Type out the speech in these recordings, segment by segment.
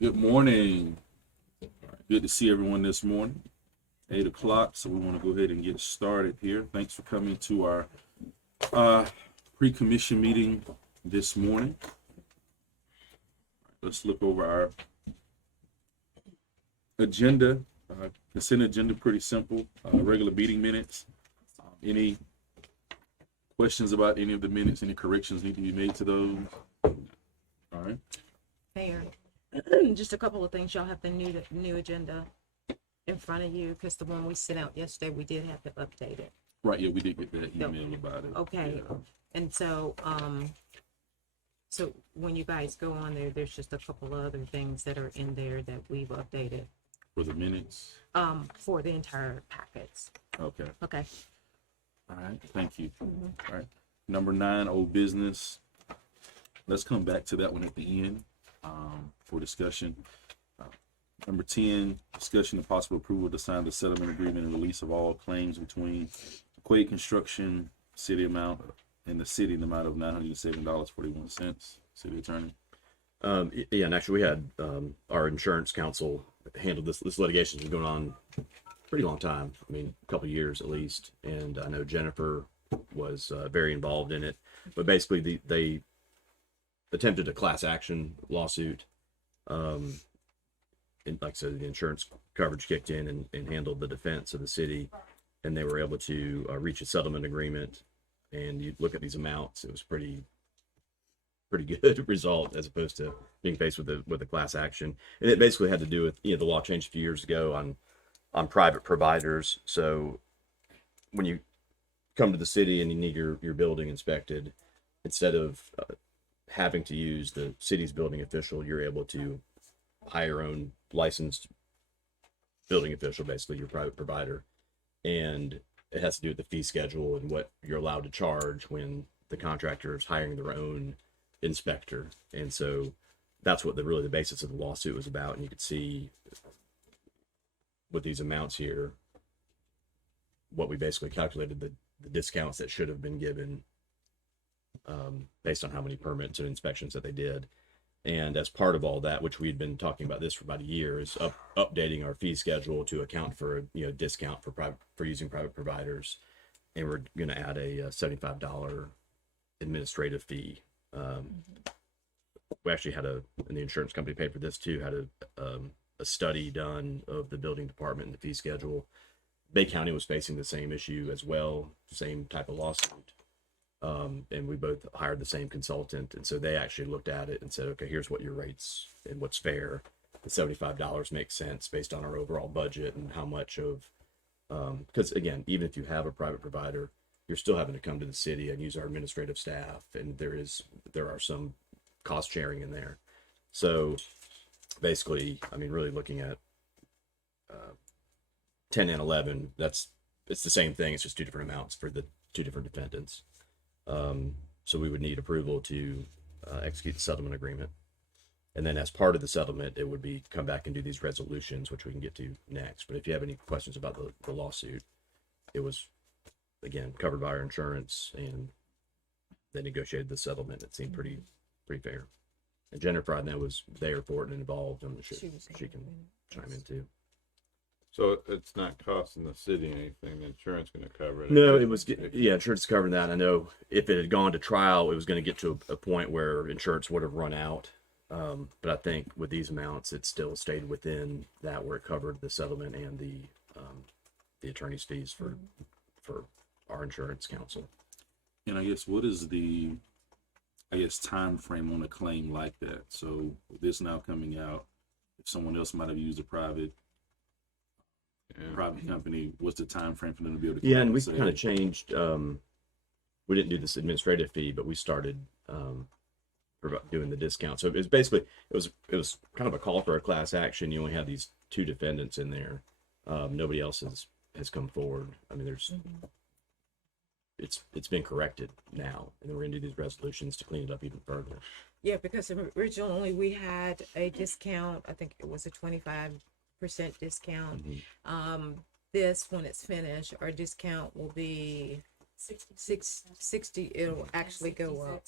Good morning. Good to see everyone this morning. 8 o'clock, so we want to go ahead and get started here. Thanks for coming to our pre-commission meeting this morning. Let's look over our agenda. Consent agenda, pretty simple. Regular meeting minutes. Any questions about any of the minutes? Any corrections need to be made to those? All right. Mayor, just a couple of things. Y'all have the new agenda in front of you, because the one we sent out yesterday, we did have to update it. Right, yeah, we did get that email about it. Okay, Yeah. and so when you guys go on there, there's just a couple of other things that are in there that we've updated For the minutes. for the entire packets. Okay. Okay. All right, thank you. All right, number 9, old business. Let's come back to that one at the end for discussion. Number 10, discussion of possible approval to sign the settlement agreement and release of all claims between Quaid Construction, city amount, and the city in the amount of $907.41. City attorney. Yeah, and actually we had our insurance counsel handle this. This litigation's been going on a pretty long time. I mean, a couple of years at least. And I know Jennifer was very involved in it. But basically, they attempted a class action lawsuit. And like I said, the insurance coverage kicked in and handled the defense of the city. And they were able to reach a settlement agreement. And you look at these amounts, it was pretty good result as opposed to being faced with a class action. And it basically had to do with, the law changed a few years ago on private providers. So when you come to the city and you need your building inspected, instead of having to use the city's building official, you're able to hire your own licensed building official, basically your private provider. And it has to do with the fee schedule and what you're allowed to charge when the contractor is hiring their own inspector. And so that's what really the basis of the lawsuit was about. And you could see with these amounts here what we basically calculated the discounts that should have been given based on how many permits and inspections that they did. And as part of all that, which we'd been talking about this for about a year, is updating our fee schedule to account for a discount for using private providers. And we're going to add a $75 administrative fee. We actually had and the insurance company paid for this too, had a study done of the building department and the fee schedule. Bay County was facing the same issue as well, same type of lawsuit. And we both hired the same consultant. And so they actually looked at it and said, okay, here's what your rates and what's fair. The $75 makes sense based on our overall budget and how much of, because again, even if you have a private provider, you're still having to come to the city and use our administrative staff. And there are some cost sharing in there. So basically, I mean, really looking at 10 and 11, it's the same thing. It's just two different amounts for the two different defendants. So we would need approval to execute the settlement agreement. And then as part of the settlement, it would be come back and do these resolutions, which we can get to next. But if you have any questions about the lawsuit, it was, again, covered by our insurance, and they negotiated the settlement. It seemed pretty fair. And Jennifer, I know, was there for it and involved. I'm sure she can chime in too. So it's not costing the city anything. The insurance going to cover it. No, it was, insurance covering that. I know if it had gone to trial, it was going to get to a point where insurance would have run out. But I think with these amounts, it still stayed within that, where it covered the settlement and the attorney's fees for our insurance counsel. And I guess what is the time frame on a claim like that? So with this now coming out, if someone else might have used a private company, what's the time frame for them to be able to? Yeah, and we kind of changed. We didn't do this administrative fee, but we started doing the discount. So it was basically it was kind of a call for a class action. You only have these two defendants in there. Nobody else has come forward. I mean, it's been corrected now, and we're going to do these resolutions to clean it up even further. Yeah, because originally we had a discount. I think it was a 25% discount. This, when it's finished, our discount will be 60. It'll actually go up.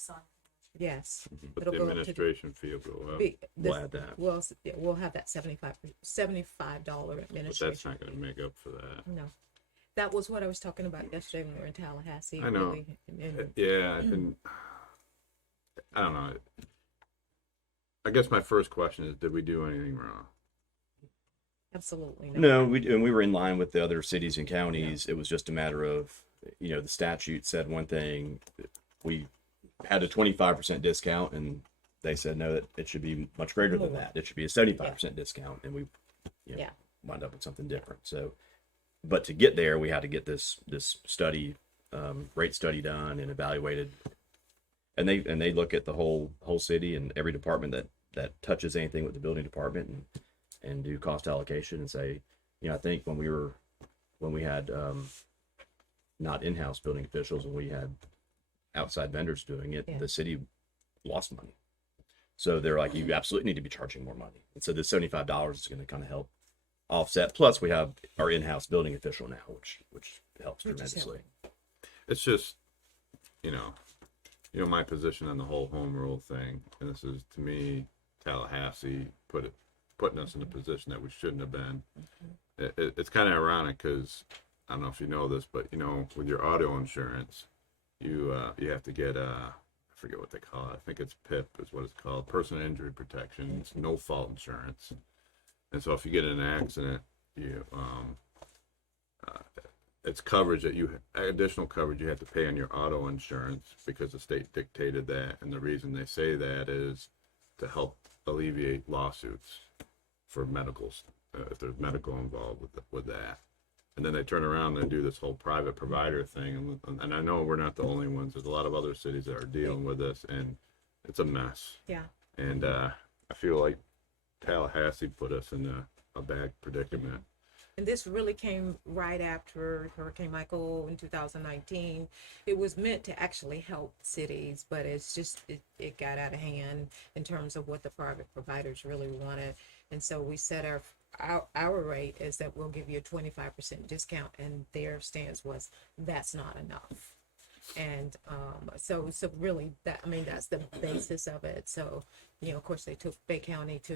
Yes. But It'll the go up to administration fee will go up. We'll add that. We'll have that $75 But administration. that's not gonna make up for that. No, that was what I was talking about yesterday when we were in Tallahassee. I know. really, and- Yeah, I don't know. I guess my first question is, did we do anything wrong? Absolutely not. No, we were in line with the other cities and counties. It was just a matter of, the statute said one thing. We had a 25% discount, and they said no, that it should be much greater than More. that. It should be a 75% discount, and we, Yeah. wound up with something different. So, but to get there, we had to get this study, rate study done and evaluated. And they look at the whole city and every department that touches anything with the building department and do cost allocation and say, I think when we had not in-house building officials and we had outside vendors doing it, Yeah. the city lost money. So they're like, you absolutely need to be charging more money. And so the $75 is going to kind of help offset. Plus, we have our in-house building official now, which helps Which is tremendously. It's just, my position on the whole home rule thing, and this is, to me, Tallahassee putting us in a position that we shouldn't have been. It's kind of ironic because, I don't know if you know this, but, with your auto insurance, you have to get, I forget what they call it. I think it's PIP is what it's called, personal injury protection. It's no fault insurance. And so if you get in an accident, it's coverage that additional coverage you have to pay on your auto insurance because the state dictated that. And the reason they say that is to help alleviate lawsuits for medicals, if there's medical involved with that. And then they turn around and do this whole private provider thing. And I know we're not the only ones. There's a lot of other cities that are dealing with this, and it's a mess. Yeah. And I feel like Tallahassee put us in a bad predicament. And this really came right after Hurricane Michael in 2019. It was meant to actually help cities, but it's just, it got out of hand in terms of what the private providers really wanted. And so we set our rate is that we'll give you a 25% discount, and their stance was that's not enough. And so really that's the basis of it. So, of course they took Bay County to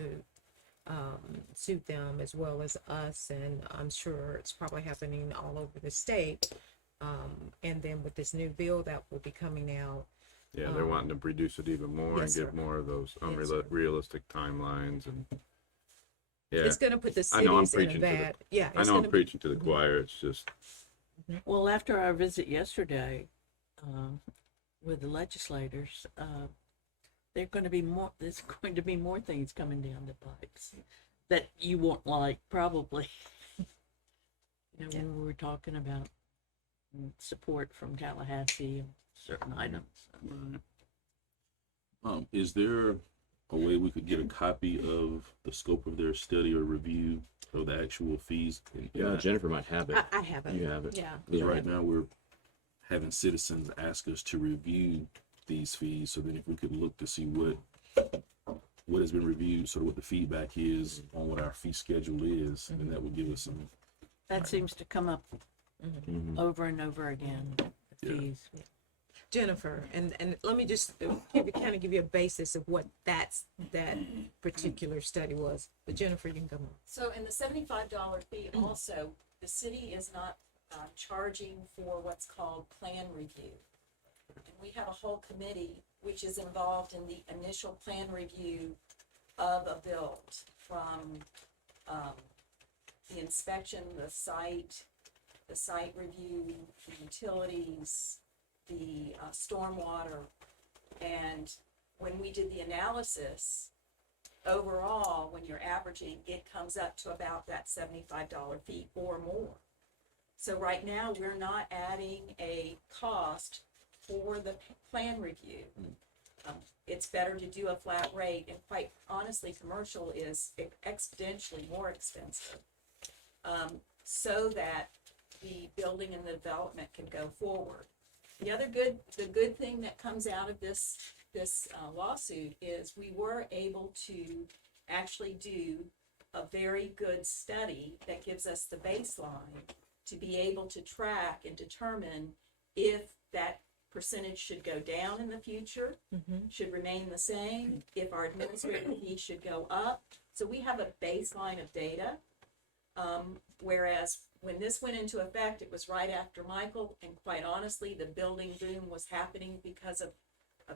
suit them as well as us, and I'm sure it's probably happening all over the state. And then with this new bill that will be coming out, Yeah, they're wanting to reduce it even more yes, and give sir. more of those Yes, sir. unrealistic timelines. And yeah, it's going to put the I know I'm cities in a preaching to the- bad. Yeah, I it's know I'm gonna preaching to the choir. It's just, Well, after our visit yesterday with the legislators, there's going to be more things coming down the pipes that you won't like, probably. When we were talking about support from Tallahassee and certain items. Is there a way we could get a copy of the scope of their study or review of the actual fees? Yeah, Jennifer might have it. I have it. You have it. Yeah. Because right now we're having citizens ask us to review these fees. So then if we could look to see what has been reviewed, sort of what the feedback is on what our fee schedule is, then that would give us some. That seems to come up over and over again, the Yeah. fees. Jennifer, and let me just give you a basis of what that particular study was. But Jennifer, you can come on. So in the $75 fee also, the city is not charging for what's called plan review. And we have a whole committee which is involved in the initial plan review of a build, from the inspection, the site review, the utilities, the stormwater. And when we did the analysis, overall, when you're averaging, it comes up to about that $75 fee or more. So right now, we're not adding a cost for the plan review. It's better to do a flat rate, and quite honestly, commercial is exponentially more expensive, so that the building and the development can go forward. The good thing that comes out of this lawsuit is we were able to actually do a very good study that gives us the baseline to be able to track and determine if that percentage should go down in the future, should remain the same, if our administrative fee should go up. So we have a baseline of data. Whereas when this went into effect, it was right after Michael, and quite honestly, the building boom was happening because of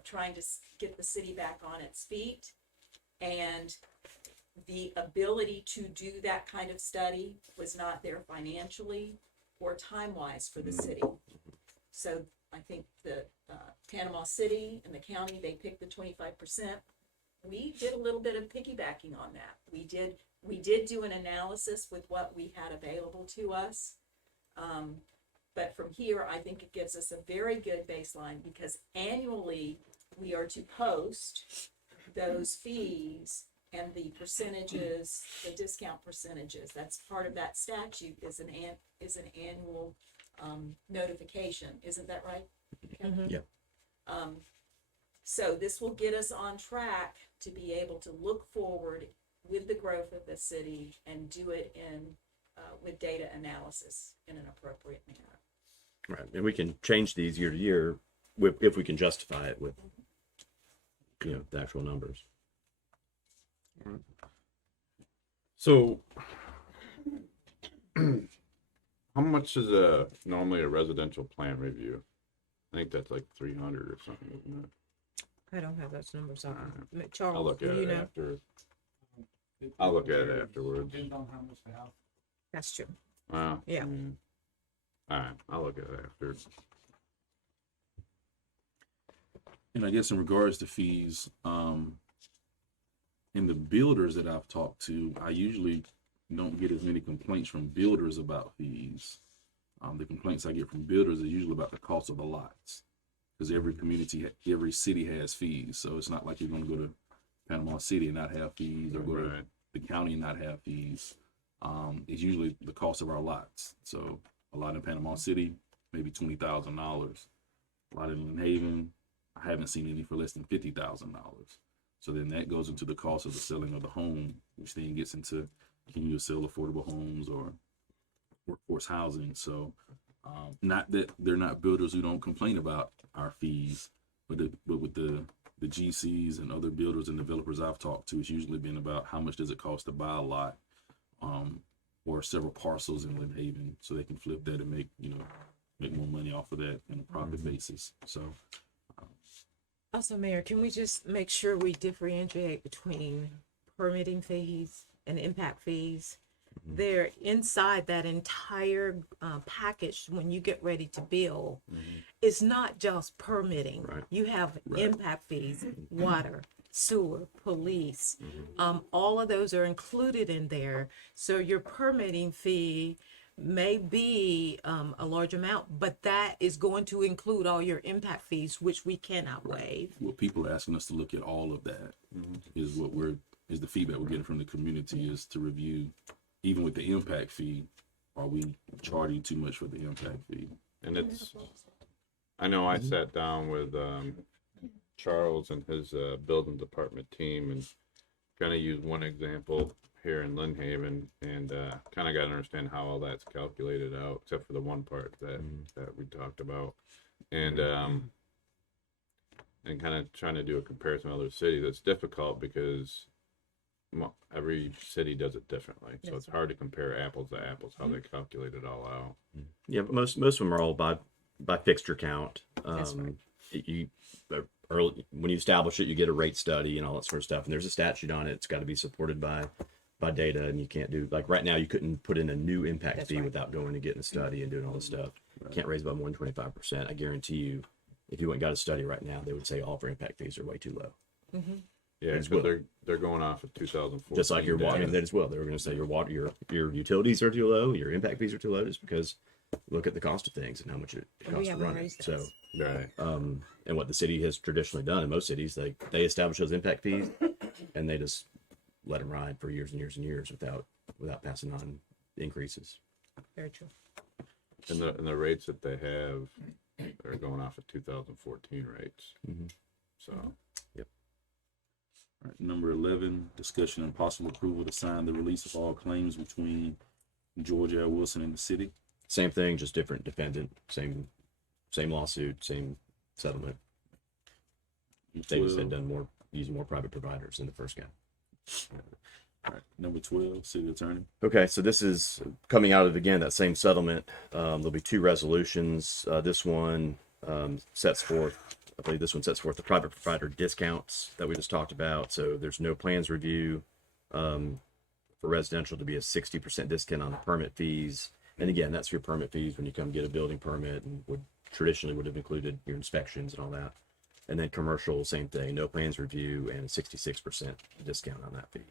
trying to get the city back on its feet. And the ability to do that kind of study was not there financially or time-wise for the city. So I think the Panama City and the county, they picked the 25%. We did a little bit of piggybacking on that. We did do an analysis with what we had available to us. But from here, I think it gives us a very good baseline, because annually we are to post those fees and the percentages, the discount percentages. That's part of that statute, is an annual notification. Isn't that right? Yeah. So this will get us on track to be able to look forward with the growth of the city and do it in with data analysis in an appropriate manner. Right, and we can change these year to year if we can justify it with, the actual numbers. So, how much is normally a residential plan review? I think that's like 300 or something, isn't it? I don't have those numbers on. I'll Charles, look do at you it know? after. I'll look at it afterwards. Depends on how much the house. That's true. Wow. Yeah. All right, I'll look at it after. And I guess in regards to fees, in the builders that I've talked to, I usually don't get as many complaints from builders about fees. The complaints I get from builders are usually about the cost of the lots, because every every city has fees. So it's not like you're going to go to Panama City and not have fees, or go to the county and not have fees. It's usually the cost of our lots. So a lot in Panama City, maybe $20,000. A lot in Lynn Haven, I haven't seen any for less than $50,000. So then that goes into the cost of the selling of the home, which then gets into, can you sell affordable homes or workforce housing? So not that they're not builders who don't complain about our fees, but with the GCs and other builders and developers I've talked to, it's usually been about how much does it cost to buy a lot, or several parcels in Lynn Haven, so they can flip that and make more money off of that on a profit basis. So Also, Mayor, can we just make sure we differentiate between permitting fees and impact fees? They're inside that entire package when you get ready to build. It's not just permitting. Right. You have impact fees, water, sewer, police. All of those are included in there. So your permitting fee may be a large amount, but that is going to include all your impact fees, which we cannot waive. what people are asking us to look at all of that is the feedback we're getting from the community, is to review, even with the impact fee, are we charging too much for the impact fee? And I know I sat down with Charles and his building department team and kind of used one example here in Lynn Haven, and kind of got to understand how all that's calculated out, except for the one part that we talked about, and kind of trying to do a comparison with other cities. It's difficult because every city does it differently, so it's hard to compare apples to apples how they calculate it all out. Yeah, but most of them are all by fixture count. That's right. Early, when you establish it, you get a rate study and all that sort of stuff, and there's a statute on it. It's got to be supported by data, and you can't do, like right now, you couldn't put in a new impact That's fee right. without going and getting a study and doing all this stuff. You can't raise by more than 25%. I guarantee you, if you went and got a study right now, they would say all of our impact fees are way too low. Yeah, As because well. they're going off of 2014. Just like your water, data. that as well. They were going to say your water, your utilities are too low, your impact fees are too low, just because look at the cost of things and how much it And we costs to haven't run it. raised So, those. Right. and what the city has traditionally done in most cities, they establish those impact fees and they just let them ride for years and years and years without passing on increases. Very true. And the rates that they have are going off of 2014 rates. So All right, number 11, discussion and possible approval to sign the release of all claims between George L. Wilson and the city. Same thing, just different defendant, same lawsuit, same settlement. Number They just 12. had done more, using more private providers in the first guy. All right. Number 12, city attorney. Okay, so this is coming out of, again, that same settlement. There'll be two resolutions. This one sets forth, I believe this one sets forth the private provider discounts that we just talked about. So there's no plans review for residential to be a 60% discount on the permit fees. And again, that's your permit fees when you come get a building permit, and would traditionally would have included your inspections and all that. And then commercial, same thing, no plans review and a 66% discount on that fee.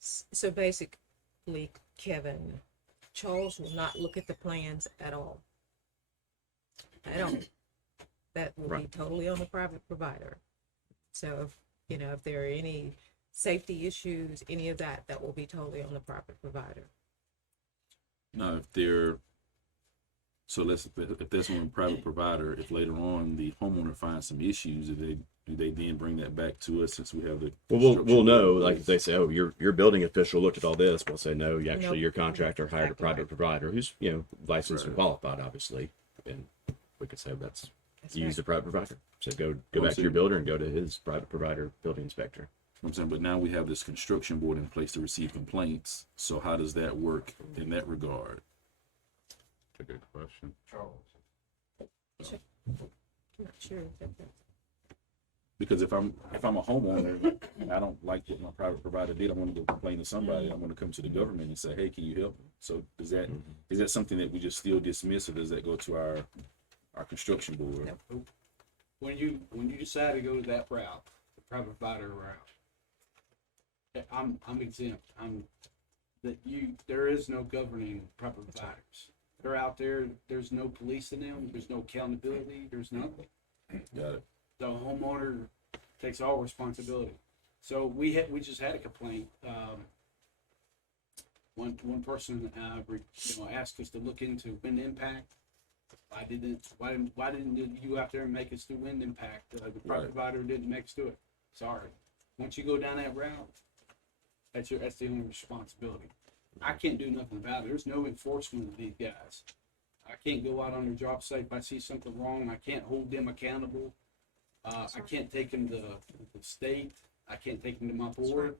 So basically, Kevin, Charles will not look at the plans at all. At all. That will be Right. totally on the private provider. So if there are any safety issues, any of that, that will be totally on the private provider. Now, if there's one private provider, if later on the homeowner finds some issues, do they then bring that back to us since we have the? Well, we'll construction know, in like if they place? say, oh, your building official looked at all this, we'll say, no, you actually, Nope. your contractor hired a Exactly private right. provider who's, licensed and Right. qualified, obviously. And we could say that's, That's use right. a private provider. So go Well, back to your builder and go to his private provider building inspector. I'm saying, but now we have this construction board in place to receive complaints. So how does that work in that regard? That's a good question. I'm not sure. Because if I'm a homeowner and I don't like what my private provider did, I want to go complain to somebody. I want to come to the government and say, hey, can you help me? So is that something that we just still dismiss, or does that go to our construction board? Nope. When you decide to go that route, the private provider route, I'm exempt. There is no governing private providers. They're out there. There's no policing them. There's no accountability. There's nothing. Got it. The homeowner takes all responsibility. So we just had a complaint. One person asked us to look into wind impact. Why didn't you out there and make us do wind impact? The private Right. provider didn't make us do it. Sorry. Once you go down that route, that's the only responsibility. I can't do nothing about it. There's no enforcement of these guys. I can't go out on their job site if I see something wrong. I can't hold them accountable. I can't take them to the state. I can't take them to my board.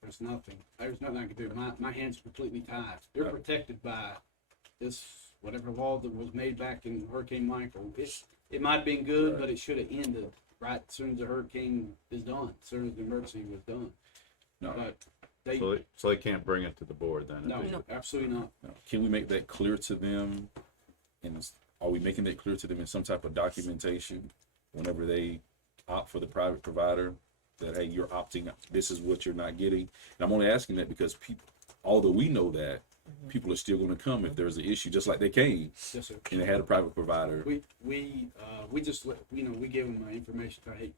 There's nothing I can do. My hands are completely tied. They're protected by this, whatever law that was made back in Hurricane Michael. It might have been good, but it should have ended right as soon as the hurricane is done, as soon as the emergency was done. No. But So they can't bring it to the board then? no, absolutely not. No. Can we make that clear to them? And are we making that clear to them in some type of documentation whenever they opt for the private provider, that, hey, you're opting out, this is what you're not getting? And I'm only asking that because people, although we know that, people are still going to come if there's an issue, just like they came Yes, sir. and they had a private provider. We just we give them information. Hey,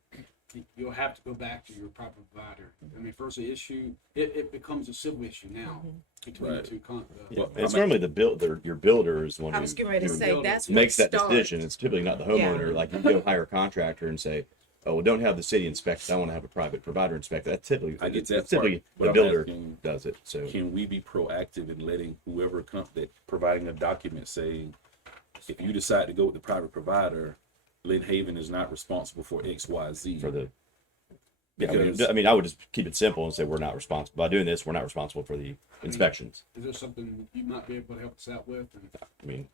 you'll have to go back to your private provider. I mean, first the issue, it becomes a civil issue now between Right. the two. Well, And it's I'm- normally the builder, your builder is the one I was who getting ready to Your say, builder that's what makes that starts. decision. It's typically not the homeowner. Like you go hire a contractor and say, oh, well, don't have the city inspect it. I want to have a private provider inspect it. That's typically, I get it's that typically part, but the I'm builder asking, does it. So can we be proactive in letting whoever comes, that providing a document saying, if you decide to go with the private provider, Lynn Haven is not responsible for X, Y, Z. for the, Because I would just keep it simple and say we're not responsible by doing this. We're not responsible for the inspections. Is there something you might be able to help us out with? And I mean,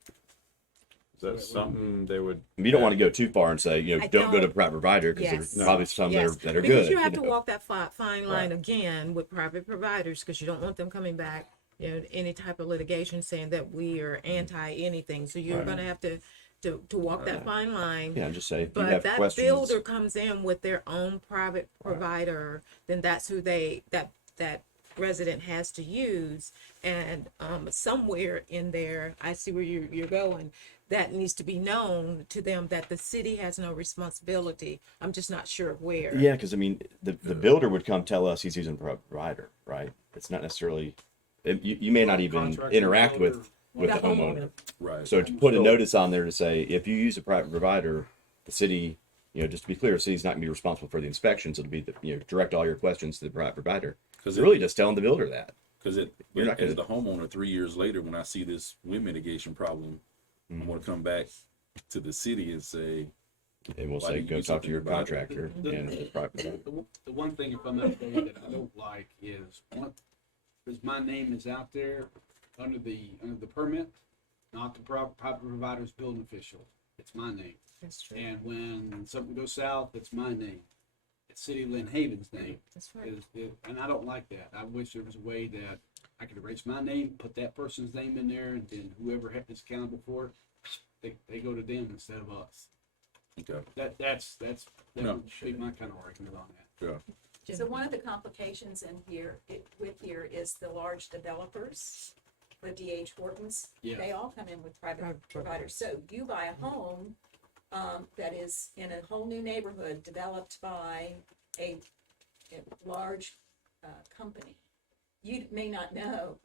Is that something they would? you don't want to go too far and say, I don't go to don't. a private provider because Yes. there's probably some Yes, that are because good. you have to know. walk that fine line again with private providers, because you don't want them coming back, any type of litigation saying that we are anti anything. So you're going to have to walk that fine line. Yeah, just say if you But have that questions. builder comes in with their own private provider, then that's who that resident has to use. And somewhere in there, I see where you're going. That needs to be known to them that the city has no responsibility. I'm just not sure where. Yeah, because I mean, the builder would come tell us he's using a provider, right? It's not necessarily. You may not even Contractor, interact builder, with The the homeowner. right. So to put a notice on there to say, if you use a private provider, the city, just to be clear, the city's not going to be responsible for the inspections. It'll be, direct all your questions to the private provider. Because It's really just telling the builder that. Because You're not as gonna- the homeowner, 3 years later, when I see this wind mitigation problem, I'm going to come back to the city and say, And we'll Why say, didn't you go do talk to your something about it? contractor and the private. The one thing if I'm not going that I don't like is because my name is out there under the permit, not the private provider's building official. It's my name. That's true. And when something goes south, it's my name. It's City of Lynn Haven's name. That's right. And I don't like that. I wish there was a way that I could erase my name, put that person's name in there, and then whoever is accountable for it, they go to them instead of us. Okay. That No. would be my kind of argument on that. Yeah. So one of the complications in here, is the large developers, the DH Hortons. Yeah. They all come in with private Private providers. So you buy a home, that is in a whole new neighborhood developed by a large, company. You may not know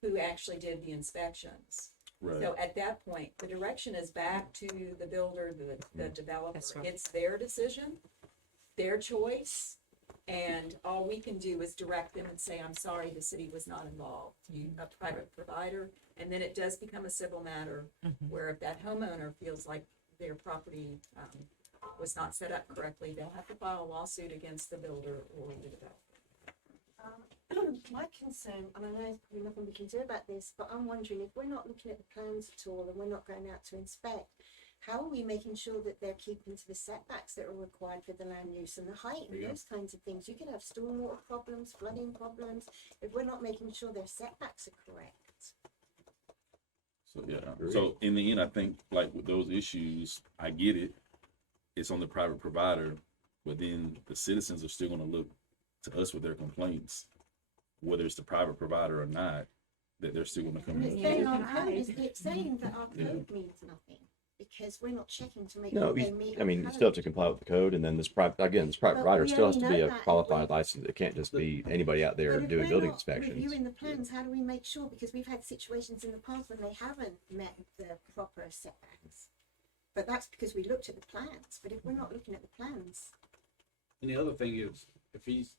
who actually did the inspections. Right. So at that point, the direction is back to the builder, the developer. That's right. It's their decision, their choice, and all we can do is direct them and say, I'm sorry, the city was not involved. You, a private provider, and then it does become a civil matter where if that homeowner feels like their property was not set up correctly, they'll have to file a lawsuit against the builder or the developer. My concern, and I know there's probably nothing we can do about this, but I'm wondering if we're not looking at the plans at all and we're not going out to inspect, how are we making sure that they're keeping to the setbacks that are required for the land use and the height and those kinds of things? You could have stormwater problems, flooding problems, if we're not making sure their setbacks are correct. So yeah. So in the end, I think like with those issues, I get it. It's on the private provider, but then the citizens are still going to look to us with their complaints, whether it's the private provider or not. That they're still going to come And it's in. saying our code, it's saying that our code means nothing because we're not checking to make No, sure they meet. I mean, our you still have to code. comply with the code, and then this private But provider we still has only to be know a that if qualified we- license. It can't just be anybody out there But if doing we're building not inspections. reviewing the plans, how do we make sure? Because we've had situations in the past when they haven't met the proper setbacks. But that's because we looked at the plans. But if we're not looking at the plans, And the other thing is, if these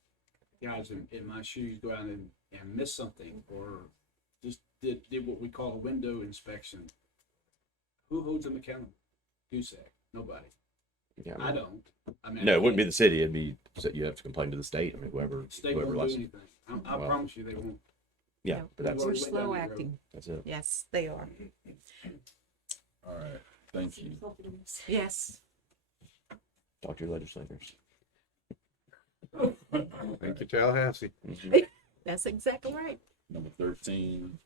guys in my shoes go out and miss something or just did what we call a window inspection, who holds them accountable? GUSAC, nobody. Yeah, I don't. I mean, no, I it wouldn't be can't- the city. It'd be you have to complain to the state. I mean, whoever State whoever won't do licensed. anything. I Well- promise you they won't. Yeah, No, but that's We're Went down slow that road. acting. that's it. Yes, they are. All right. Thank you. problems. Yes. Talk to your legislators. Thank you, Tallahassee. That's exactly right. Number 13.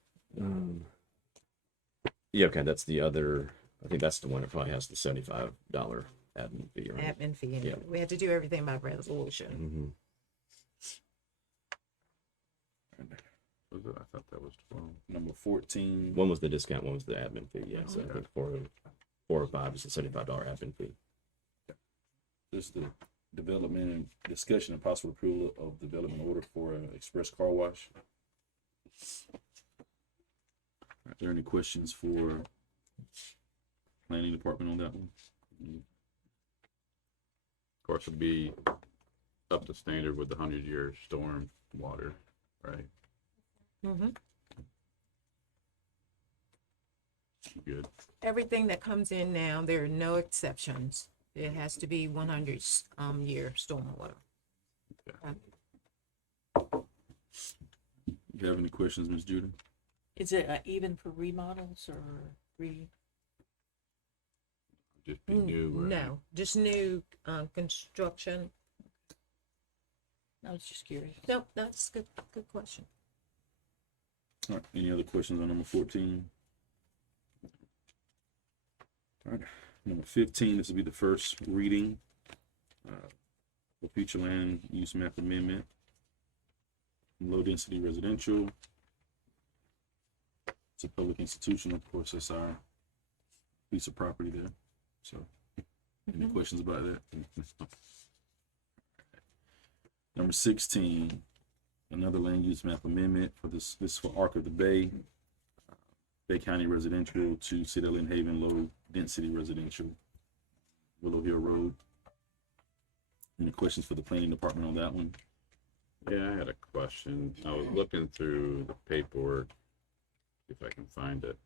Yeah, okay, that's the other. I think that's the one that probably has the $75 admin fee. Right? Admin fee. Yeah. We had to do everything by resolution. Was it? I thought that was 12. Number 14. One was the discount, one was the admin fee. Yeah, so I think 405 is the $75 admin fee. This the development and discussion and possible approval of development order for an express car wash. Are there any questions for planning department on that one? Of course, it'd be up to standard with the 100-year storm water, right? Mm-hmm. Good. Everything that comes in now, there are no exceptions. It has to be 100 year stormwater. You have any questions, Ms. Judy? Is it even for remodels or Just be new. Right? No, just new construction. I was just curious. Nope, that's good. Good question. All right, any other questions on number 14? All right, number 15, this will be the first reading for future land use map amendment. Low density residential. It's a public institution, of course, that's our piece of property there. So, any questions about that? Number 16, another land use map amendment for this is for Arc of the Bay, Bay County residential to City of Lynn Haven low density residential, Willow Hill Road. Any questions for the planning department on that one? Yeah, I had a question. I was looking through the paperwork, if I can find it.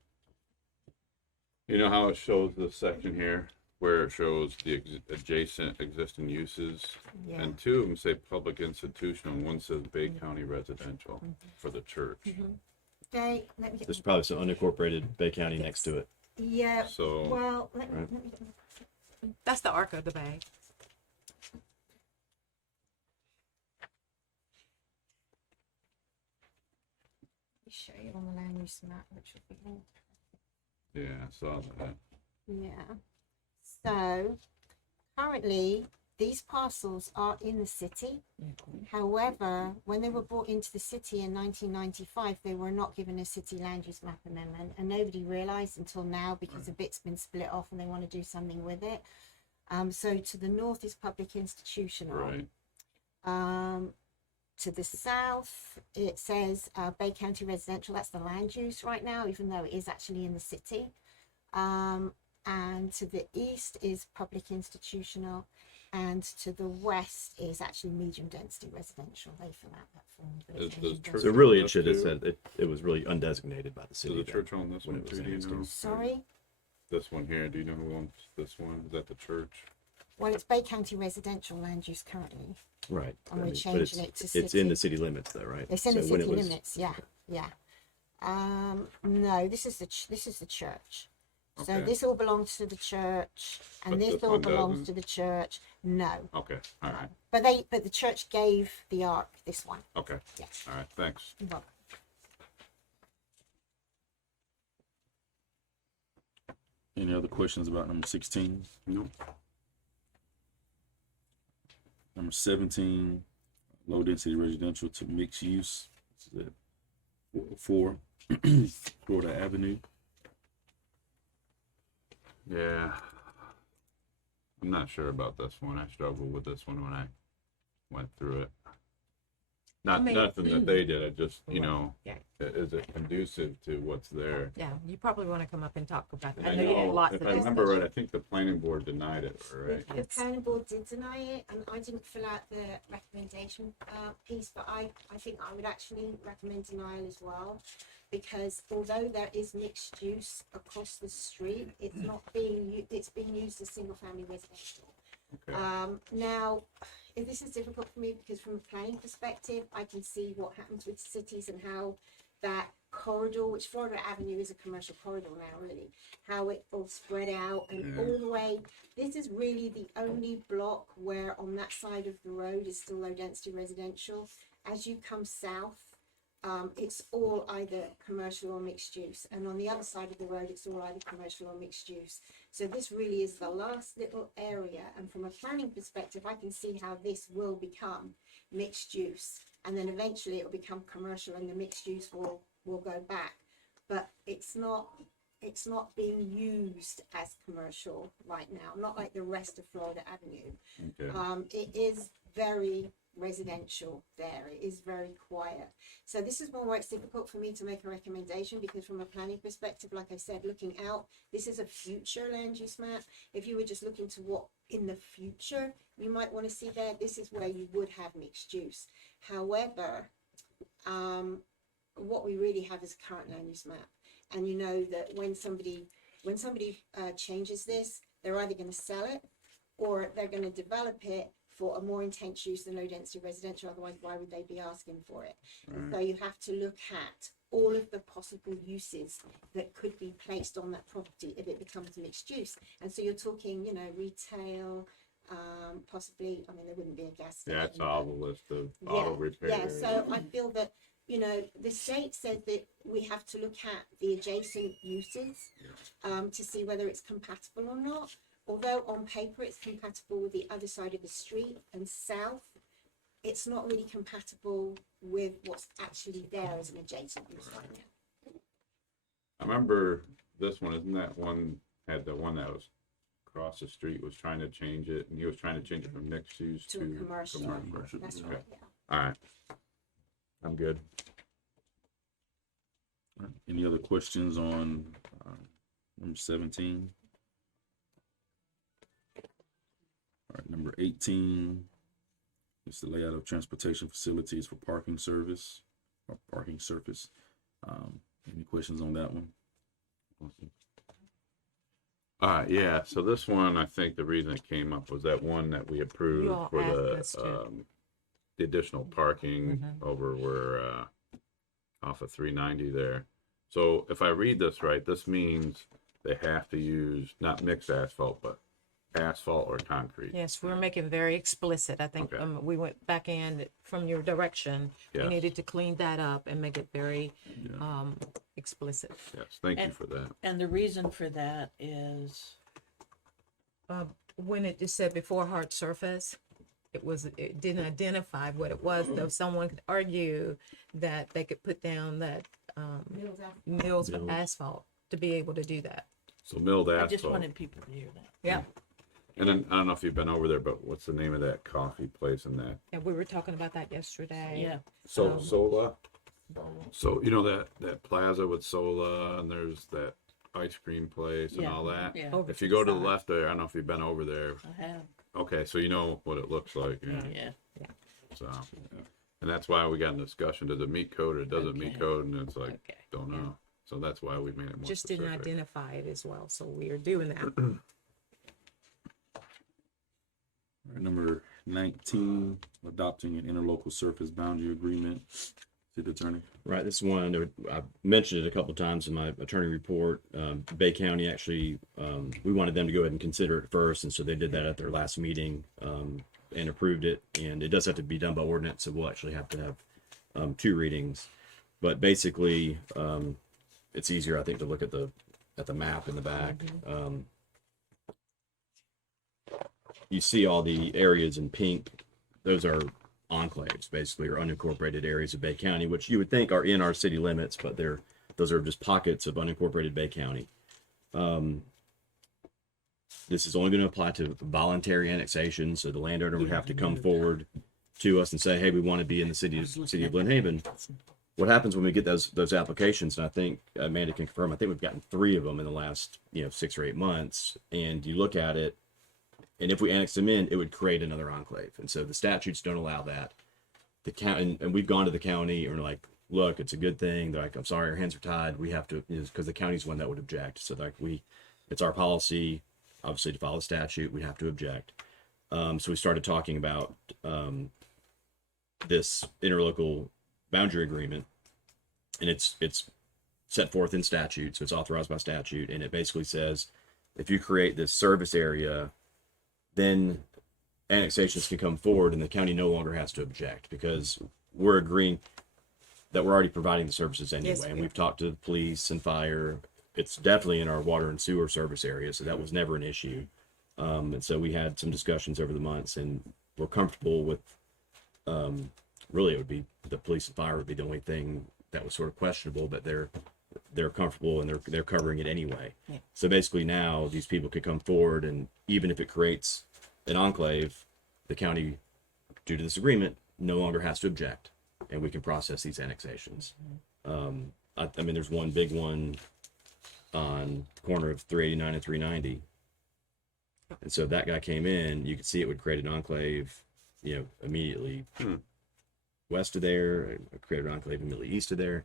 You know how it shows this section here, where it shows the adjacent existing uses, Yeah. and two of them say public institutional, and one says Bay County residential for the church. They, let me get There's my- probably some unincorporated Bay County next to it. yeah, So well, let me, Right. let me get my That's the arc of the bay. show you on the land use map, which will be linked. yeah, I saw that. Yeah. So currently, these parcels are in the city. However, when they were brought into the city in 1995, they were not given a city land use map amendment, and nobody realised until now because a bit's been split off and they want to do something with it. So to the north is public institutional. Right. To the south, it says Bay County residential. That's the land use right now, even though it is actually in the city. And to the east is public institutional, and to the west is actually medium density residential. They fill out that form. But it's Does medium church- density. So really, it That's should have too- said it was really undesignated by the city. Does the then, church own this when one it was too, do you annexed know? in. Sorry. This one here, do you know who owns this one? Is that the church? Well, it's Bay County residential land use currently. Right. And we're but changing it to it's in city. the city limits though, right? It's in the So when city it was- limits. Yeah, yeah. No, this is the church. So Okay. this all belongs to the church, and But this this all one belongs doesn't? to the church. No, Okay, all right, but the church gave the ark this one. okay, Yeah. all right, thanks. Well, Any other questions about number 16? Nope. Number 17, low density residential to mixed use. This is at 4 Florida Avenue. Yeah. I'm not sure about this one. I struggled with this one when I went through it. Not mean- nothing that they did. I just, you know, Yeah. is it conducive to what's there? Yeah, you probably want to come up and talk about that. I I know you had know, lots if of I remember discussion. right, I think the planning board denied it, right? the planning board did deny it, and I didn't fill out the recommendation piece, but I think I would actually recommend denial as well, because although there is mixed use across the street, it's not being it's being used as single family residential. Okay. Now, if this is difficult for me because from a planning perspective, I can see what happens with cities and how that corridor, which Florida Avenue is a commercial corridor now, really, how it all spread out and all the way. This is really the only block where on that side of the road is still low density residential. As you come south, it's all either commercial or mixed use, and on the other side of the road, it's all either commercial or mixed use. So this really is the last little area, and from a planning perspective, I can see how this will become mixed use, and then eventually it will become commercial, and the mixed use will go back. But it's not being used as commercial right now, not like the rest of Florida Avenue. Okay. It is very residential there. It is very quiet. So this is one where it's difficult for me to make a recommendation, because from a planning perspective, like I said, looking out, this is a future land use map. If you were just looking to what in the future you might want to see there, this is where you would have mixed use. However, what we really have is a current land use map. And you know that when somebody changes this, they're either going to sell it or they're going to develop it for a more intense use than low density residential. Otherwise, why would they be asking for it? So you have to look at all of the possible uses that could be placed on that property if it becomes mixed use. And so you're talking, you know, retail, possibly, I mean, there wouldn't be a gas station. Yeah, it's all the list of Yeah, auto repair. yeah, so I feel that, you know, the state said that we have to look at the adjacent uses to see whether it's compatible or not. Although on paper it's compatible with the other side of the street and south, it's not really compatible with what's actually there as an adjacent use right now. I remember this one, isn't that one, had the one that was across the street was trying to change it, and he was trying to change it from mixed use To to commercial. commercial. That's Okay. right, yeah. All right. I'm good. All right. Any other questions on number 17? All right, number 18 is the layout of transportation facilities for parking service or parking surface. Any questions on that one? Yeah, so this one, I think the reason it came up was that one that we approved all for asked us to. the additional parking Mhm. over where, off of 390 there. So if I read this right, this means they have to use not mixed asphalt, but asphalt or concrete. Yes, we're making very explicit. I think Okay. we went back in from your direction. We Yes. needed to clean that up and make it very Yeah. explicit. Yes, thank you And- for that. And the reason for that is, When it just said before hard surface, it didn't identify what it was, though someone could argue that they could put down that Mills out. mills Mills. asphalt to be able to do that. So milled I just asphalt. wanted people to hear that. Yeah, And then, I don't know if you've been over there, but what's the name of that coffee place in that? and we were talking about that yesterday. Yeah, So, Um, Sola? So, you know that plaza with Sola and there's that ice cream place and Yeah. all that? yeah, Over If to you go to the side. left there, I don't know if you've been over there. I have, Okay, so you know what it looks like. Yeah. yeah. So, and that's why we got in discussion. Does it meet code or does it meet Okay. code? And it's like, Okay. don't know. So that's why we made it more Just didn't specific. identify it as well, so we are doing that. All right, number 19, adopting an interlocal surface boundary agreement. City Attorney. Right, this one, I mentioned it a couple of times in my attorney report. Bay County actually, we wanted them to go ahead and consider it first, and so they did that at their last meeting and approved it. And it does have to be done by ordinance, so we'll actually have to have 2 readings. But basically, it's easier, I think, to look at the map in the back. You see all the areas in pink; those are enclaves, basically, or unincorporated areas of Bay County, which you would think are in our city limits, but those are just pockets of unincorporated Bay County. This is only going to apply to voluntary annexation, so the landowner would have to come forward to us and say, "Hey, we want to be in the city of Lynn Haven." What happens when we get those applications? And I think Amanda can confirm. I think we've gotten 3 of them in the last 6 or 8 months. And you look at it, and if we annex them in, it would create another enclave. And so the statutes don't allow that. The county, and we've gone to the county and we're like, look, it's a good thing. They're like, I'm sorry, our hands are tied. We have to, because the county's one that would object. So like it's our policy, obviously, to follow the statute. We have to object. So we started talking about this interlocal boundary agreement, and it's set forth in statute, so it's authorized by statute, and it basically says if you create this service area, then annexations can come forward and the county no longer has to object because we're agreeing that we're already providing the services anyway. Yes, And we we've talked to the police and fire. It's definitely in our water and sewer service area, so that was never an issue. And so we had some discussions over the months, and we're comfortable with, really it would be the police and fire would be the only thing that was sort of questionable, but they're comfortable and they're covering it anyway. Yeah. So basically now these people could come forward, and even if it creates an enclave, the county, due to this agreement, no longer has to object, and we can process these annexations. I mean, there's one big one on the corner of 389 and 390. And so that guy came in, you could see it would create an enclave, immediately west of there, create an enclave immediately east of there.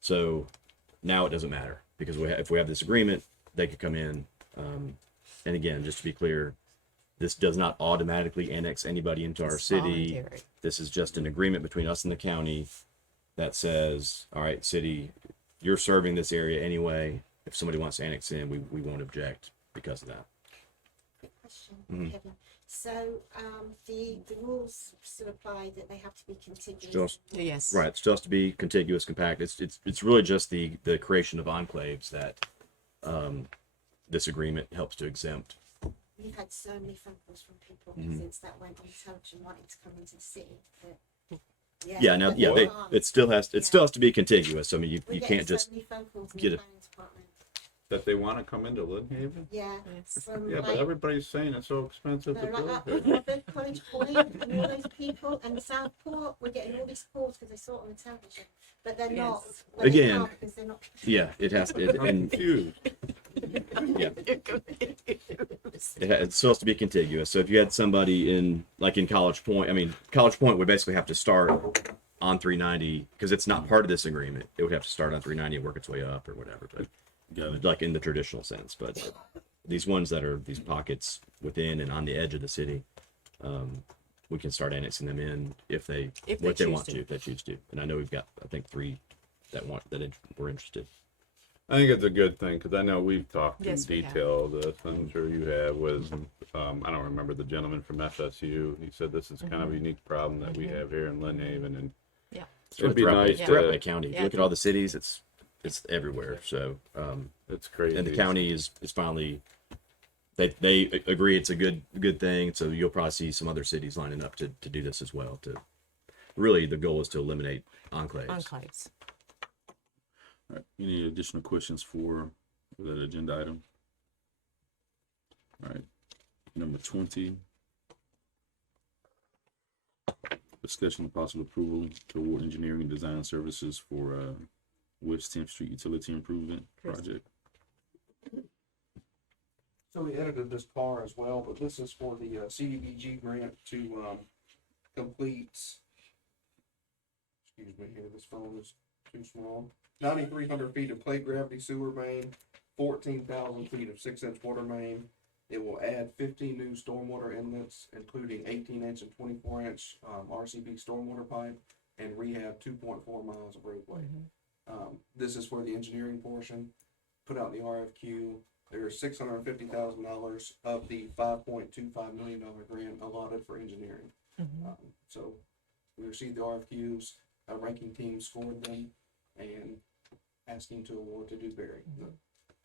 So now it doesn't matter because if we have this agreement, they could come in. And again, just to be clear, this does not automatically annex anybody into our It's city. voluntary. This is just an agreement between us and the county that says, all right, city, you're serving this area anyway. If somebody wants to annex in, we won't object because of that. Quick question, Mhm. Kevin. So, the rules still apply that they have to be contiguous? Just- Yes. Right, it still has to be contiguous, compact. It's really just the creation of enclaves that this agreement helps to exempt. We've had so many phone calls from people Mhm. since that went on television wanting to come into the city. Yeah, now but yeah, they they, can't. it still has to be contiguous. I mean, We're you getting can't so just many phone calls from get the it. planning department. That they want to come into Lynn Haven? Yeah, Yes. from Yeah, but like, everybody's saying it's so expensive to no, like build up here. Robert, College Point and all those people and Southport, we're getting all these calls because they saw it on the television, but they're not. Yes. But they Again, can't because they're not. yeah, it has to. I'm And confused. it still has to be contiguous. So if you had somebody in College Point, I mean, College Point would basically have to start on 390 because it's not part of this agreement. It would have to start on 390 and work its way up or whatever, but Got it. like in the traditional sense. But these ones that are these pockets within and on the edge of the city, we can start annexing them in if they If what they they choose want to. to, if they choose to. And I know we've got, I think, 3 we're interested. I think it's a good thing, because I know we've talked in Yes, we have. detail of this, I'm sure you have, with, I don't remember the gentleman from FSU. He said this is kind of a unique problem that we have here in Lynn Haven, and Yeah. it'd be throughout, nice throughout to, the county. If Yeah, you look at all the cities, it's everywhere. So, it's crazy. and the county is finally, they agree it's a good thing. So you'll probably see some other cities lining up to do this as well. To really, the goal is to eliminate enclaves. Enclaves. All right. Any additional questions for that agenda item? All right. Number 20. Discussion of possible approval to award engineering and design services for West 10th Street Utility Improvement Project. So we edited this car as well, but this is for the CDBG grant to complete, excuse me here, this phone is too small, 9,300 feet of clay gravity sewer main, 14,000 feet of 6-inch water main. It will add 15 new stormwater inlets, including 18-inch and 24-inch RCB stormwater pipe, and rehab 2.4 miles of roadway. This is for the engineering portion. Put out the RFQ. There's $650,000 of the $5.25 million grant allotted for engineering. So we received the RFQs. A ranking team scored them and asking to award to Dewberry.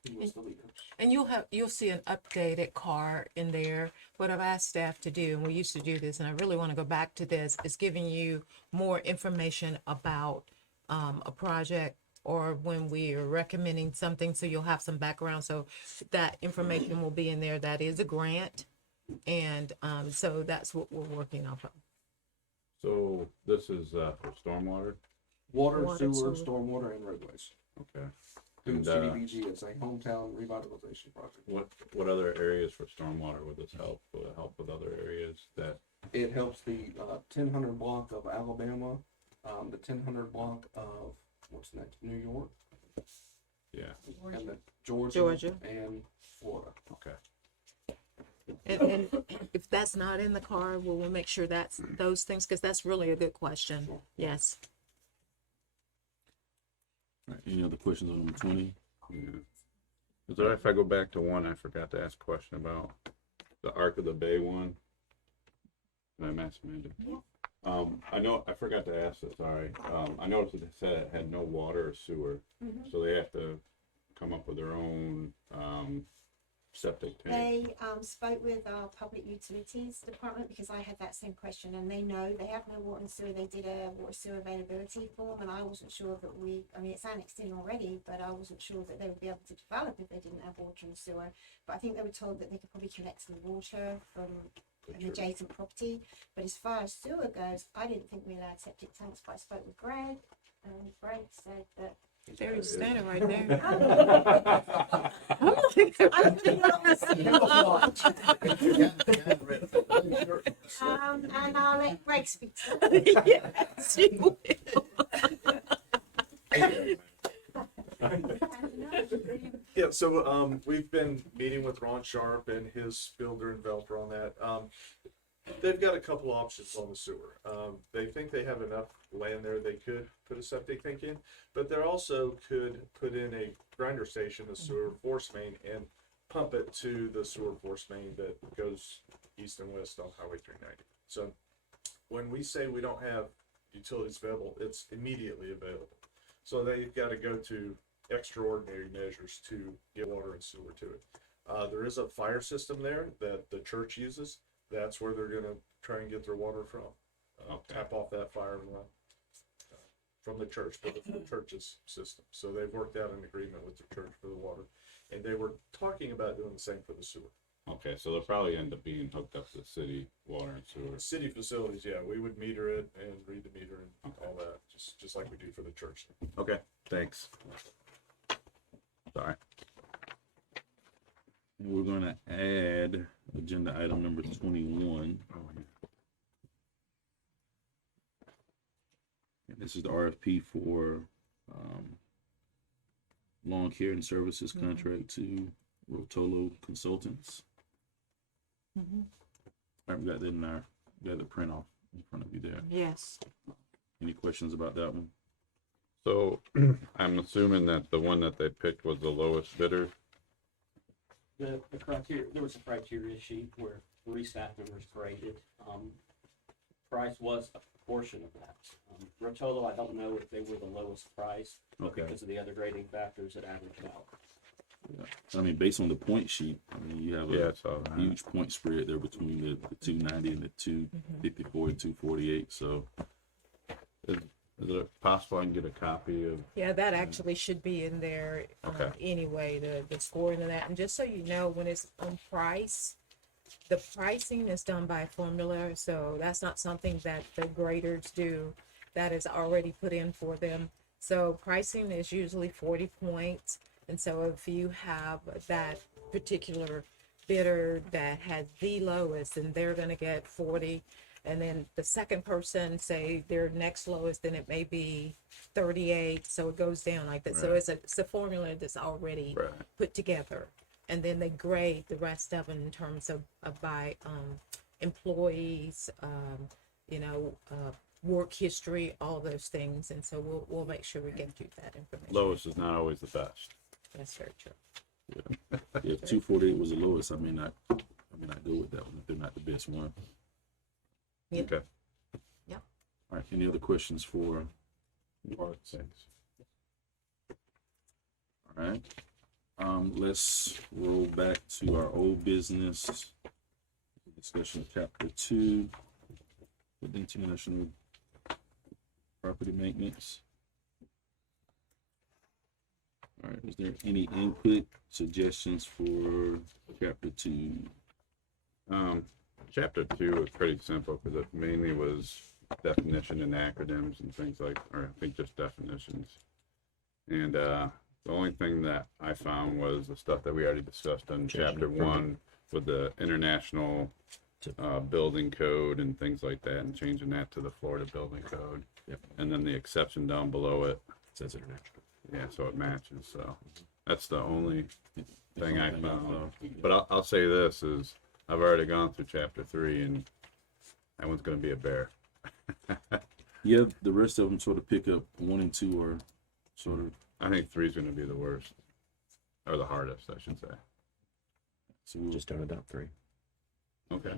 He was the leader. And you'll see an updated car in there. What I've asked staff to do, and we used to do this, and I really want to go back to this, is giving you more information about a project or when we are recommending something, so you'll have some background. So that information will be in there. That is a grant, and so that's what we're working off of. So this is for stormwater? Water, Water, sewer, sewer. stormwater, and roadways. Okay. Through And, CDBG, it's a hometown revitalization project. what other areas for stormwater would this help? Will it help with other areas that, It helps the 1000 block of Alabama, the 1000 block of, what's next, New York, yeah, and the Georgia, Georgia. and Florida. okay. And if that's not in the car, we'll make sure that's those things, because that's really a good question. Yes. All right. Any other questions on number 20? Yeah. Is there, if I go back to one, I forgot to ask a question about the Arc of the Bay one. Can I ask Amanda? I know, I forgot to ask this, sorry. I noticed that they said it had no water or sewer, so they have to come up with their own, septic tank. They spoke with our public utilities department, because I had that same question, and they know they have no water and sewer. They did a water sewer availability form, and I wasn't sure that I mean, it's annexed in already, but I wasn't sure that they would be able to develop if they didn't have water and sewer. But I think they were told that they could probably connect to the water from an adjacent property. But as far as sewer goes, I didn't think we allowed septic tanks, but I spoke with Greg, and Greg said that There he's standing right there. I'm putting it on the and I'll let Greg speak to it. Yes, you will. Yeah, so we've been meeting with Ron Sharp and his builder and developer on that. They've got a couple options on the sewer. They think they have enough land there they could put a septic tank in, but they also could put in a grinder station, a sewer force main, and pump it to the sewer force main that goes east and west on Highway 390. So when we say we don't have utilities available, it's immediately available. So they've got to go to extraordinary measures to get water and sewer to it. There is a fire system there that the church uses. That's where they're gonna try and get their water from. Tap off that fire and run from the church, but the church's system. So they've worked out an agreement with the church for the water, and they were talking about doing the same for the sewer. Okay, so they'll probably end up being hooked up to the city water and sewer. City facilities, yeah, we would meter it and read the meter and all that, just like we do for the church. Okay, thanks. Sorry. We're gonna add agenda item number 21. And this is the RFP for lawn care and services contract to Rotolo Consultants. Mhm. All right, we got that in our, got the print off in front of you there. Yes. Any questions about that one? So I'm assuming that the one that they picked was the lowest bidder. The criteria, there was a criteria sheet where 3 staff members graded. Price was a portion of that. Rotolo, I don't know if they were the lowest price, but Okay. because of the other grading factors, it averaged out. I mean, based on the point sheet, I mean, you have Yeah, a so huge point spread there between the 290 and the 254 and 248. So is it possible I can get a copy of? Yeah, that actually should be in there Okay. anyway, the scoring of that. And just so you know, when it's on price, the pricing is done by formula. So that's not something that the graders do. That is already put in for them. So pricing is usually 40 points. And so if you have that particular bidder that has the lowest, then they're going to get 40. And then the second person, say their next lowest, then it may be 38. So it goes down like that. So Right. it's a formula that's already Right. put together. And then they grade the rest of it in terms of by employees, work history, all those things. And so we'll make sure we get you that information. Lowest is not always the best. That's very true. if 248 was the lowest, I may not go with that one if they're not the best one. Yeah. Okay. Yep. All right. Any other questions for Part 6? All right. Let's roll back to our old business discussion of Chapter 2 with international property maintenance. All right. Is there any input, suggestions for Chapter 2? Chapter 2 was pretty simple because it mainly was definition and acronyms and things like, or I think just definitions. And the only thing that I found was the stuff that we already discussed in Changing Chapter it from 1 with the international building code and things like that, and changing that to the Florida building code. Yep. And then the exception down below it. Says international. Yeah, so it matches. So that's the only thing I Something found. But I'll say this is I've already gone through Chapter 3, and that one's going to be a bear. Yeah, the rest of them sort of pick up 1 and 2 are sort of. I think 3 is going to be the worst, or the hardest, I should say. So we'll Just don't adopt 3. Okay.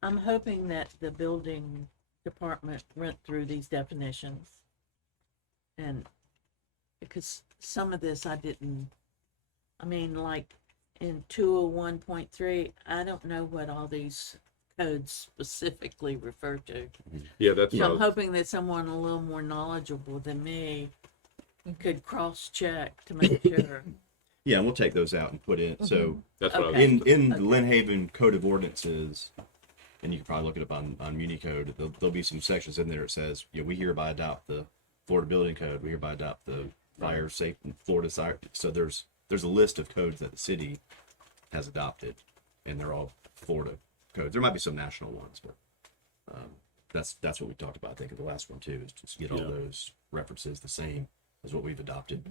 I'm hoping that the building department went through these definitions. And because some of this I didn't, like in 201.3, I don't know what all these codes specifically refer to. Yeah, that's So what I I'm was, hoping that someone a little more knowledgeable than me could cross-check to make sure. Yeah, and we'll take those out and put in. So that's what Okay. I was. in the Lynn Haven Code of Ordinances, and you can probably look it up on Muni Code, there'll be some sections in there that says, we hereby adopt the Florida Building Code, we hereby adopt the Fire Safety, Florida Fire. So there's a list of codes that the city has adopted, and they're all Florida codes. There might be some national ones, but that's what we talked about. I think in the last one too, is just get all Yeah. those references the same as what we've adopted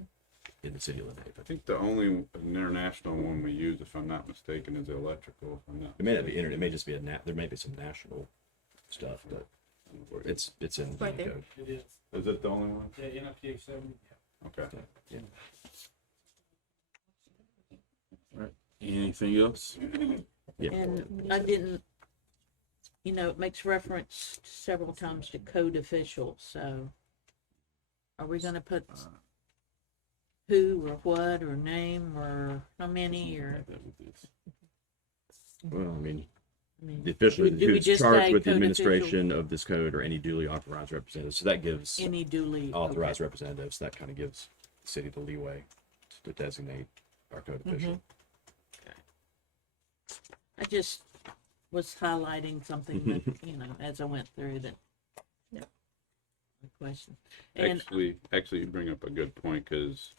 in the city of Lynn Haven. I think the only international one we use, if I'm not mistaken, is the electrical. If I'm not It may not be internet. It may just be there may be some national stuff, but it's in Right the there. code. It is. Is it the only one? Yeah, NFPA 7. Okay. anything else? Yeah. And I didn't, it makes reference several times to code official, so are we gonna put who or what or name or how many or, Well, I mean, I mean, the official do we who's just charged say with the code administration of this code or any duly authorized representative. So that gives any duly authorized representatives. That kind of gives the city the leeway to designate our code official. I just was highlighting something that, as I went through that. Yeah. My question. And Actually, you bring up a good point, because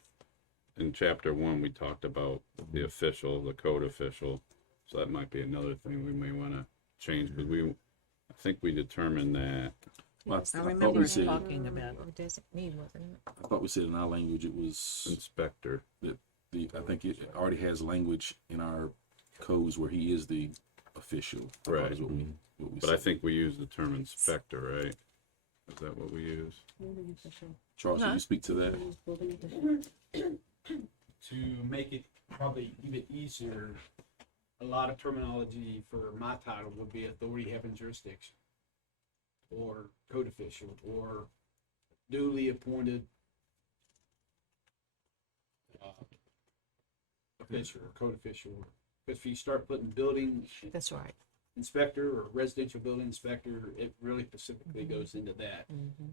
in Chapter 1 we talked about the official, the code official, so that might be another thing we may want to change, because I think we determined that Well, I thought remember we us said, talking about Or designee, wasn't it? I thought we said in our language it was Inspector. I think it already has language in our codes where he is the official. I thought Right. is what we But I said. think we use the term inspector, right? Is that what we use? Charles, can you speak to that? To make it probably even easier, a lot of terminology for my title would be authority having jurisdiction, or code official, or duly appointed official or code official. Because if you start putting building That's right. inspector or residential building inspector, it really specifically goes into that.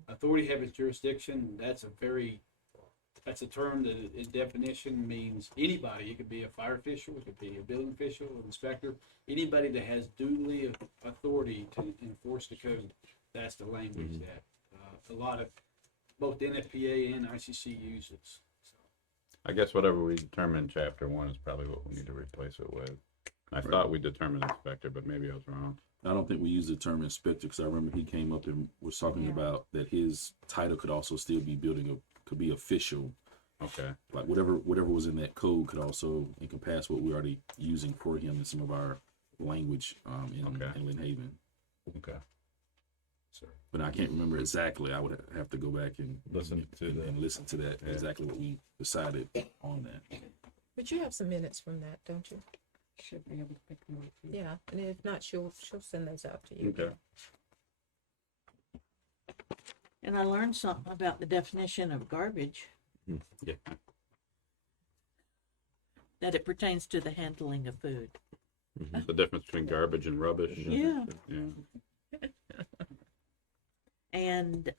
Authority having jurisdiction, that's a term that in definition means anybody. It could be a fire official, it could be a building official, an inspector, anybody that has duly authority to enforce the code. That's the language that a lot of both NFPA and ICC uses. I guess whatever we determine in chapter 1 is probably what we need to replace it with. I thought we determined inspector, but maybe I was wrong. I don't think we use the term inspector because I remember he came up and was talking about that his title could also still be could be official. Okay. Like whatever was in that code could also encompass what we're already using for him in some of our language in Lynn Haven. Okay. But I can't remember exactly. I would have to go back and Listen to that. and listen to that exactly what we decided on that. But you have some minutes from that, don't you? should be able to pick them up. Yeah, and if not, she'll send those out to you. Okay. And I learned something about the definition of garbage, Yeah. that it pertains to the handling of food. The difference between garbage and rubbish. Yeah. Yeah. And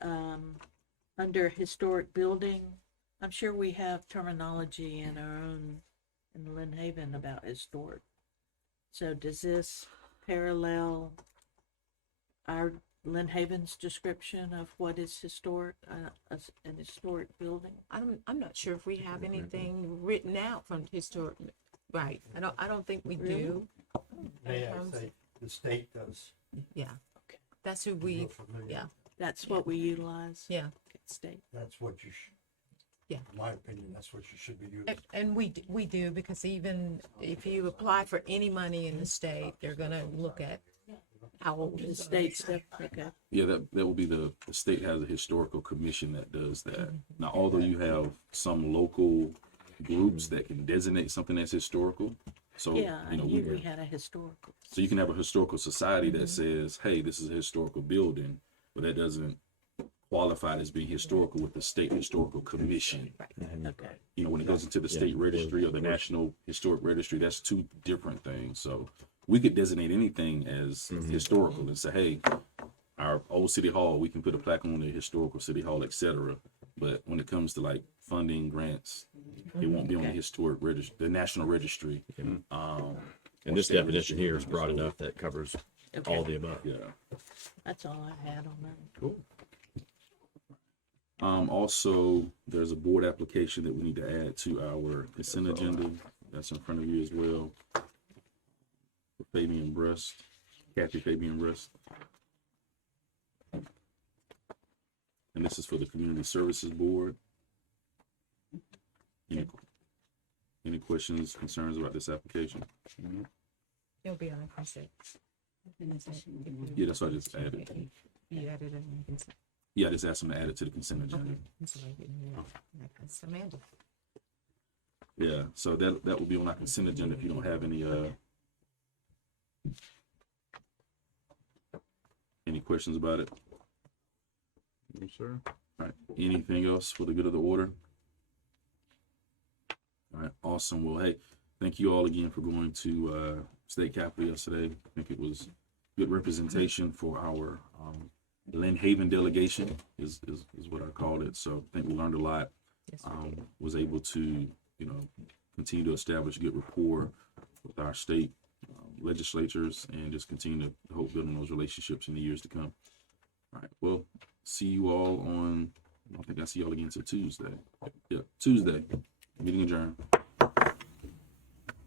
under historic building, I'm sure we have terminology in our own, in Lynn Haven about historic. So does this parallel our Lynn Haven's description of what is historic, an historic building? I'm not sure if we have anything written out from historic, right, I don't think we Really? do. They In terms- say the state does. Yeah, Okay. that's who I'm we, real familiar. yeah. That's what we utilize? Yeah. State. That's what you should. Yeah. In my opinion, that's what you should be using. And we do, because even if you apply for any money in the state, they're gonna look at how old The is state stuff, okay. Yeah, that will be the state has a historical commission that does that. Now, although you have some local groups that can designate something as historical, so Yeah, I you know knew we had a historical. so you can have a historical society that says, hey, this is a historical building, but that doesn't qualify as being historical with the state historical commission. Okay. You know, when it goes into the state registry or the national historic registry, that's two different things. So we could designate anything as historical and say, hey, our old city hall, we can put a plaque on the historical city hall, etc. But when it comes to like funding grants, it won't be on the Okay. historic registry, the national registry. And this definition here is broad enough that covers all the above. Yeah. That's all I had on that. Cool. Also, there's a board application that we need to add to our consent agenda. That's in front of you as well. For Fabian Breast, Kathy Fabian Breast. And this is for the Community Services Board. Any questions, concerns about this application? It'll be on consent. Yeah, that's what I just added. You added it on consent. Yeah, I just asked them to add it to the consent agenda. Okay. I'm sorry, I didn't hear. That's Amanda. Yeah, so that will be on our consent agenda if you don't have any questions about it. Yes, sir. All right, anything else for the good of the order? All right, awesome. Well, hey, thank you all again for going to State Capitol yesterday. I think it was good representation for our Lynn Haven delegation is what I called it. So I think we learned a lot. Yes, we did. Was able to, continue to establish good rapport with our state legislatures and just continue to hope building those relationships in the years to come. All right, well, see you all I think I see you all again until Tuesday. Yeah, Tuesday. Meeting adjourned.